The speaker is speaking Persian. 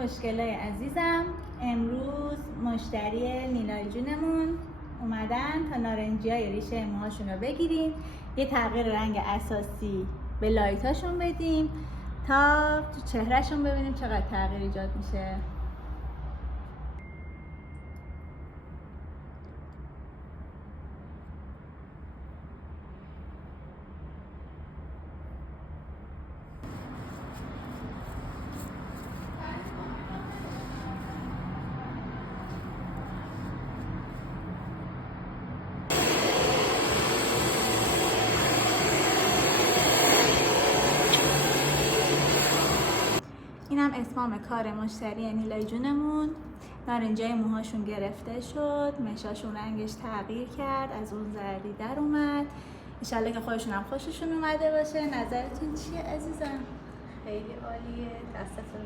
خوشگلای عزیزم، امروز مشتری نیلای جونمون اومدن تا نارنجی های ریشه موهاشون رو بگیریم، یه تغییر رنگ اساسی به لایتاشون بدیم تا تو چهرهشون ببینیم چقدر تغییر ایجاد میشه. اینم اتمام کار مشتری نیلای جونمون. نارنجای موهاشون گرفته شد، مشاشون رنگش تغییر کرد، از اون زردی در اومد. انشالله که خودشون هم خوششون اومده باشه. نظرتون چیه عزیزم؟ خیلی عالیه، دستتون